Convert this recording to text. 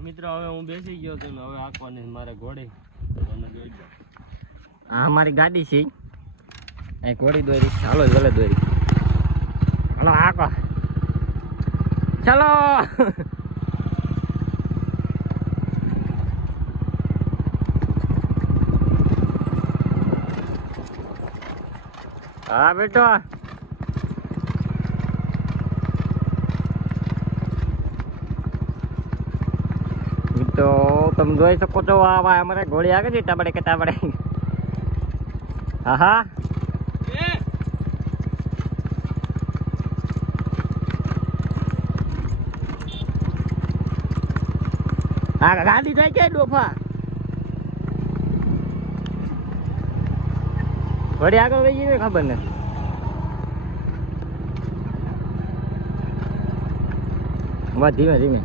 મિત્રો હવે હું બેસી ગયો છું ને હવે આંકવાની મારે ઘોડે તમે જોઈ જાઓ. આ અમારી ગાડી છે અહીં ઘોડી દોરી હાલો ભલે દોરી હાલો આંકો ચાલો હા બેટો તો તમે જોઈ શકો છો આ અમારે ઘોડી આગળ છે તાબડે કે તાબડે હા હા હા ગાડી થાય કે ડોફા ઘોડી આગળ વહી ગઈ ખબર ને ધીમે ધીમે